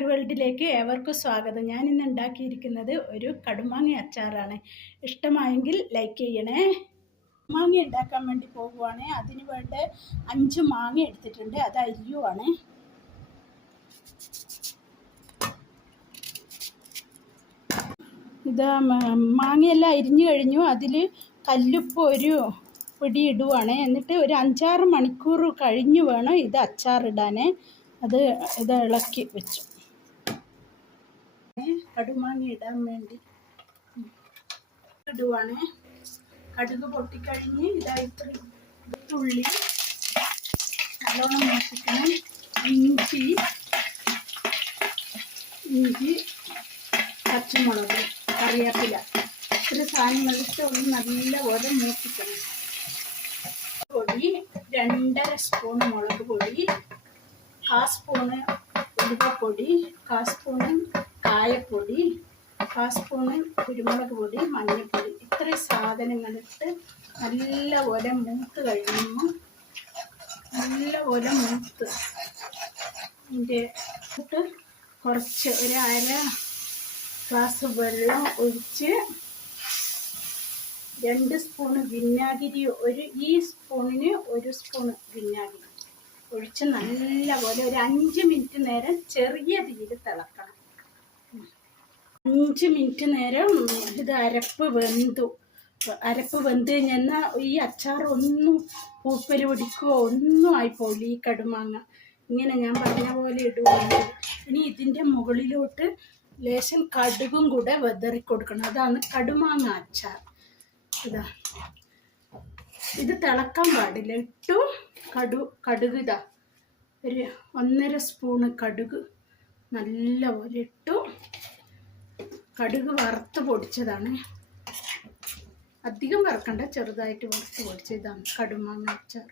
വേൾഡിലേക്ക് ഏവർക്കും സ്വാഗതം. ഞാൻ ഇന്ന് ഉണ്ടാക്കിയിരിക്കുന്നത് ഒരു കടുമാങ്ങ അച്ചാറാണ്. ഇഷ്ടമായെങ്കിൽ ലൈക്ക് ചെയ്യണേ. മാങ്ങ ഉണ്ടാക്കാൻ വേണ്ടി പോകുവാണ്. അതിന് വേണ്ട 5 മാങ്ങ എടുത്തിട്ടുണ്ട്. അത് അരിയുവാണ്. ഇത് മാങ്ങയെല്ലാം അരിഞ്ഞു കഴിഞ്ഞു. അതിൽ കല്ലുപ്പ് ഒരു പിടി ഇടുവാണ്. എന്നിട്ട് ഒരു 5-6 മണിക്കൂർ കഴിഞ്ഞ് വേണം ഇത് അച്ചാറിടാൻ. ഇത് ഇളക്കി വെച്ചു. കടുമാങ്ങ ഇടാൻ വേണ്ടി ഇടുവാണ്. കടുക് പൊട്ടിക്കഴിഞ്ഞ് ഇതായിട്ട് ഉള്ളി നല്ലോണം മൂപ്പിക്കണം. ഇഞ്ചി പച്ചമുളക് കറിവേപ്പില ഇത്ര സാധനങ്ങളിട്ട് ഒന്ന് നല്ലപോലെ മൂപ്പിക്കണം. പൊടി 2.5 സ്പൂൺ മുളക് പൊടി, 1/4 സ്പൂണ് ഉലുവപ്പൊടി, 1/4 സ്പൂണ് കായപ്പൊടി, 1/4 സ്പൂണ് കുരുമുളക് പൊടി, മഞ്ഞൾപ്പൊടി. ഇത്രയും സാധനങ്ങളിട്ട് നല്ലപോലെ മൂത്ത് കഴിയുമ്പോൾ നല്ലപോലെ മൂത്ത് ഇതിൻ്റെ ഇട്ട് കുറച്ച് ഒരു 1/2 ഗ്ലാസ് വെള്ളം ഒഴിച്ച് 2 സ്പൂണ് വിനാഗിരി, ഈ സ്പൂണിന് 1 സ്പൂണ് വിനാഗിരി ഒഴിച്ച് നല്ലപോലെ ഒരു 5 മിനിറ്റ് നേരം ചെറിയ തീയിൽ തിളക്കണം. 5 മിനിറ്റ് നേരം ഇത് അരപ്പ് വെന്ത് കഴിഞ്ഞാൽ ഈ അച്ചാർ ഒന്നും പൂപ്പൽ പിടിക്കുകയോ ഒന്നും ആയിപ്പോയില്ല. ഈ കടുമാങ്ങ ഇങ്ങനെ ഞാൻ പറഞ്ഞ പോലെ ഇടുകയാണെങ്കിൽ ഇനി ഇതിൻ്റെ മുകളിലോട്ട് ലേശം കടുകും കൂടെ വെതറി കൊടുക്കണം. അതാണ് കടുമാങ്ങ അച്ചാർ. ഇത് തിളക്കാൻ പാടില്ല. ഇട്ടു കടുക് ഇതാ ഒരു 1.5 സ്പൂണ് കടുക് നല്ലപോലെ ഇട്ടു. കടുക് വറുത്ത് പൊടിച്ചതാണ്. അധികം വറക്കണ്ട, ചെറുതായിട്ട് വറുത്ത് പൊടിച്ചതാണ് കടുമാങ്ങ അച്ചാർ.